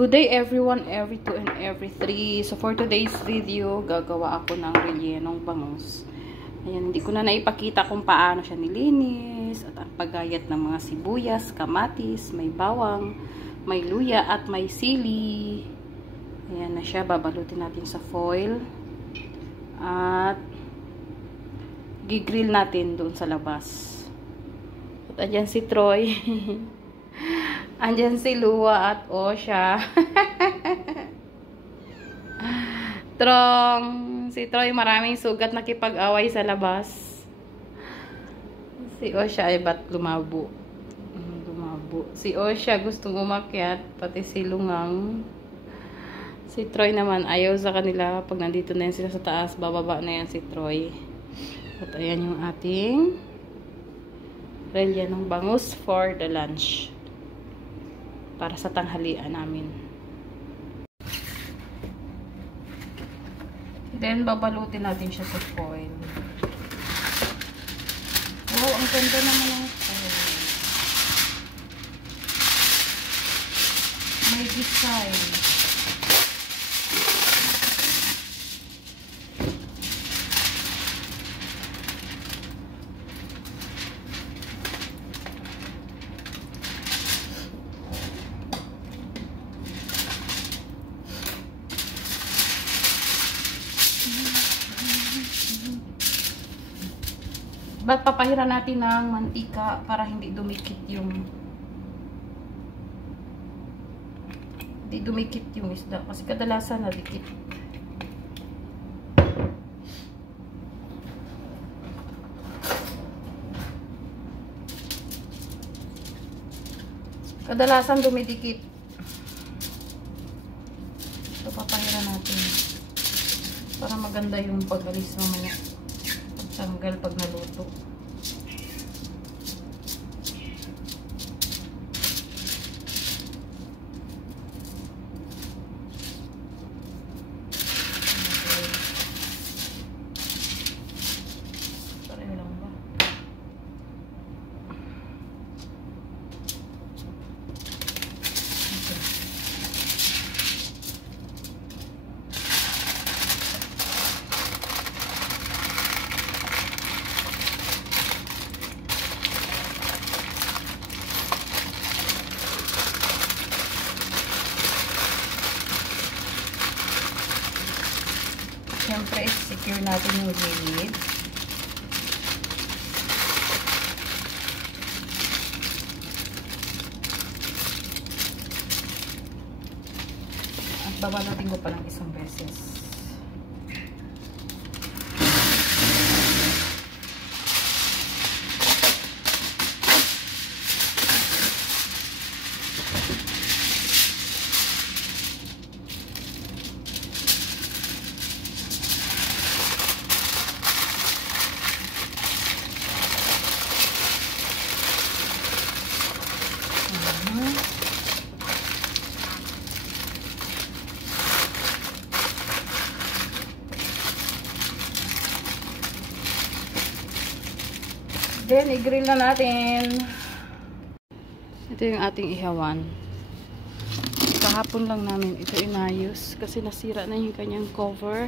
Good day everyone, every 2 and every 3. So for today's video, gagawa ako ng rellenong bangus. Ayan, hindi ko na naipakita kung paano siya nilinis at ang paggayat ng mga sibuyas, kamatis, may bawang, may luya at may sili. Ayan na siya, babalutin natin sa foil at gigrill natin doon sa labas. At andyan si Troy. Andyan si Lua at Osha. Si Troy maraming sugat nakipag-away sa labas. Si Osha ay ba't lumabo? Si Osha gustong umakyat, pati si Lungang. Si Troy naman ayaw sa kanila. Pag nandito na yan sila sa taas, bababa na yan si Troy. At ayan yung ating rellenong bangus for the lunch. Para sa tanghalian namin. Then, babalutin natin siya sa foil. Wow, ang ganda naman ng foil. May design. Ba't papahiran natin ng mantika para hindi dumikit yung isda kasi kadalasan nadikit. Kadalasan dumidikit. So papahiran natin para maganda yung pag-alis mamaya. Tanggal pag naluto. Pareho lang ba? Siyempre, secure natin yung gilid. At babalutin ko pa ng isang beses. Then, i-grill na natin. Ito yung ating ihawan. Kahapon lang namin ito inayos kasi nasira na yung kanyang cover.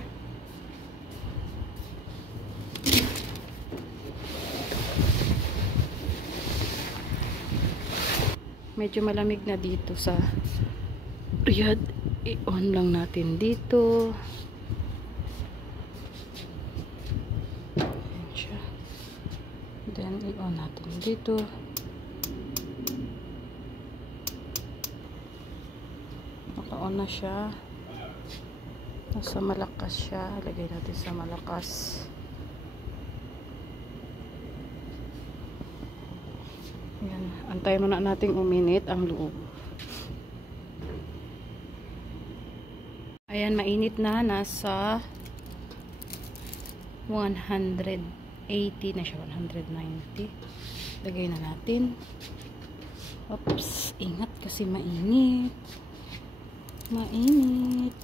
Medyo malamig na dito sa Riyadh. I-on lang natin dito. Then, i-on natin dito. Naka-on na siya. Nasa malakas siya. Lagay natin sa malakas. Ayan. Antayin muna natin uminit ang loob. Ayan, mainit na. Nasa 180 na siya, 190. Lagay na natin. Oops, ingat kasi mainit. Mainit.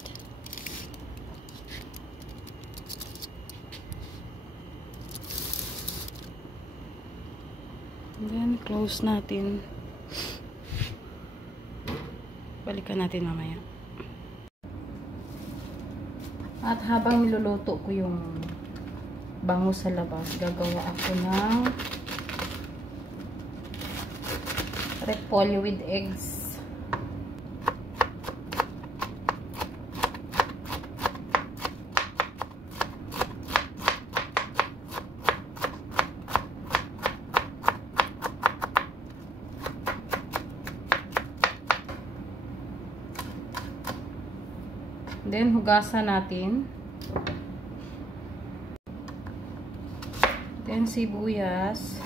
And then, close natin. Balikan natin mamaya. At habang niluluto ko yung bangus sa labas, gagawa ako ng repolyo with eggs. Then, hugasan natin. Then, sibuyas.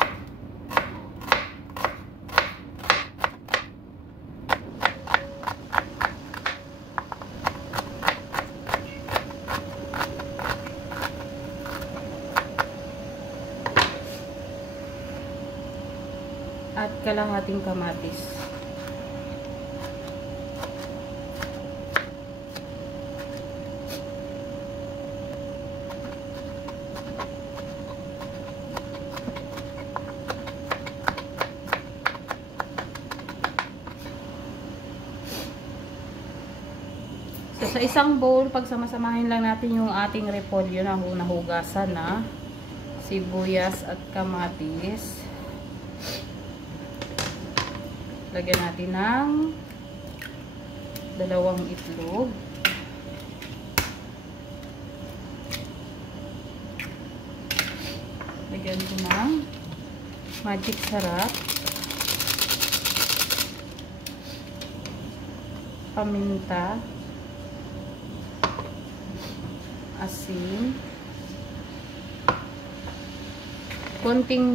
At kalahating kamatis. So, sa isang bowl, pagsamasamahin lang natin yung ating repolyo na nahugasan na sibuyas at kamatis. Lagyan natin ng 2 itlog. Lagyan ko ng magic sarap, paminta, asin, konting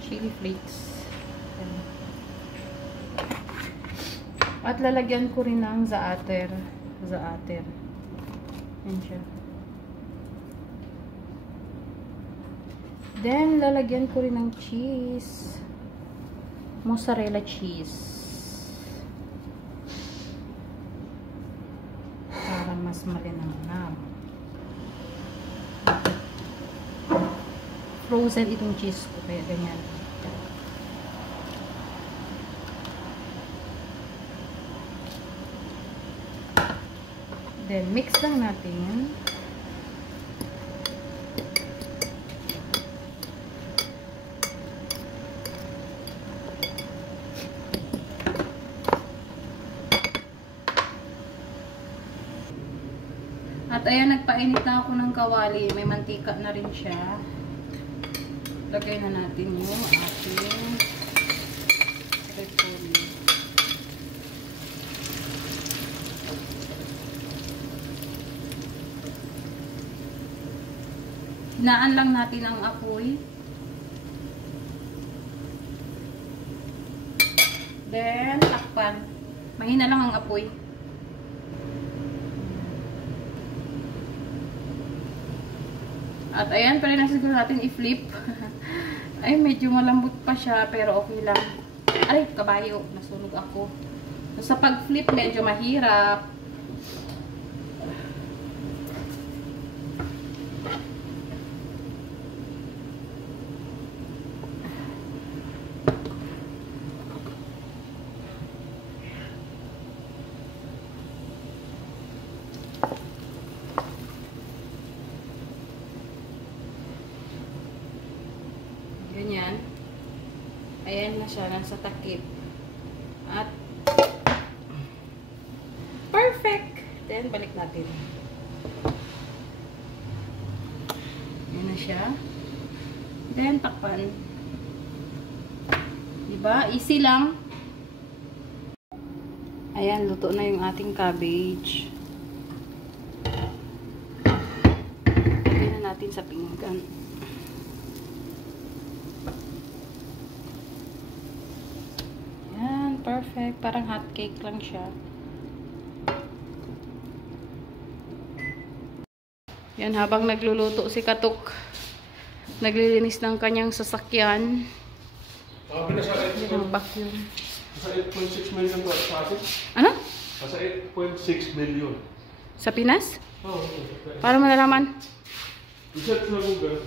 chili flakes. At lalagyan ko rin ng zaater. Yan siya. Then, lalagyan ko rin ng cheese. Mozzarella cheese. Para mas malinamnam. Frozen itong cheese ko. Kaya ganyan. Then, mix lang natin. At ayan, nagpainit na ako ng kawali. May mantika na rin siya. Lagay na natin yung ating repolyo. Hinaan lang natin ang apoy. Then, takpan. Mahina lang ang apoy. At ayan, pwede na siguro natin i-flip. Ay, medyo malambot pa siya, pero okay lang. Ay, kabayo. Nasunog ako. So, sa pag-flip, medyo mahirap. Ganyan. Ayan na siya, nasa takip. At perfect! Then, balik natin. Ayan na siya. Then, takpan. Diba? Easy lang. Ayan, luto na yung ating cabbage. Lagyan na natin sa pinggan. Perfect. Parang hot cake lang siya. Yan, habang nagluluto si Katok, naglilinis ng kanyang sasakyan. Yung vacuum. Sa 8.6 million ba sa atin? Ano? Sa 8.6 million. Sa Pinas? Oo. Para mo nalaman? Research na Google.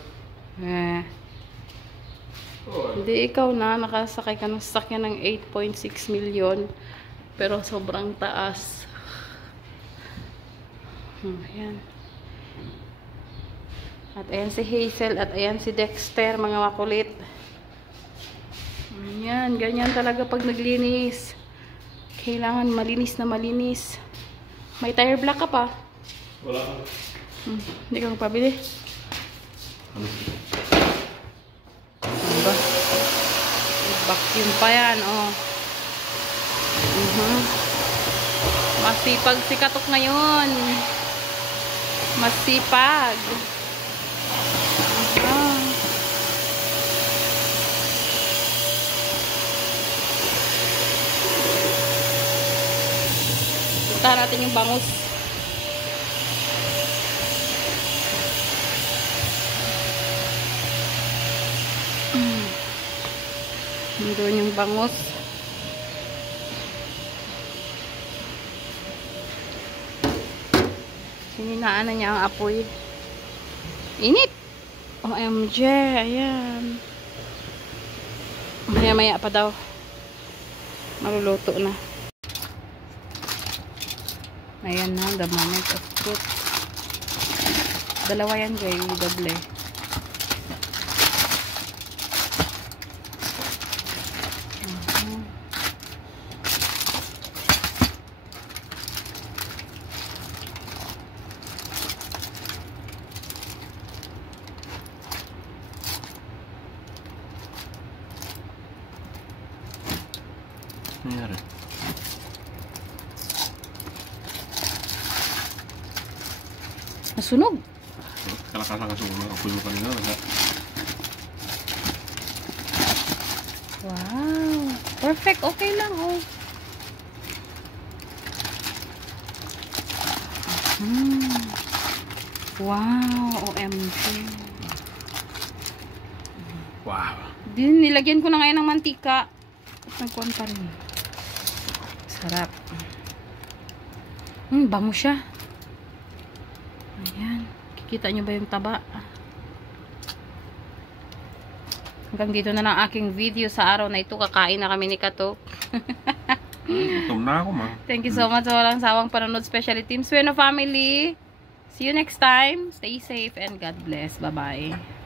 Hindi, ikaw na, nakasakay ka ng sasakyan ng 8.6 million. Pero sobrang taas. Ayan. At ayan si Hazel at ayan si Dexter, mga makulit. Ayan, ganyan talaga pag naglinis. Kailangan malinis na malinis. May tire block ka pa? Wala ka. Hindi ka magpabili? Ano ba? Vacuum pa yan, oh. Masipag si Katok ngayon. Masipag. Puntahan natin yung bangus. Doon yung bangus. Sininaan na niya ang apoy. Init! OMG, ayan. Maya-maya pa daw. Maluluto na. Ayan na, the moment of truth. Dalawa yan, guys. Doble. Nangyari? Nasunog. Kalakas ang kasunog. Apoy mo kanina. Wow. Perfect. Okay lang, oh. Wow. OMG. Wow. Nilagyan ko na ngayon ng mantika. Nagkuhan pa rin. Sarap. Bango siya. Ayan. Kikita nyo ba yung taba? Hanggang dito na lang aking video sa araw na ito. Kakain na kami ni Katok. Gutom na ako, ma. Thank you so much sa walang sawang panonood, especially Team Sueno family. See you next time. Stay safe and God bless. Bye-bye.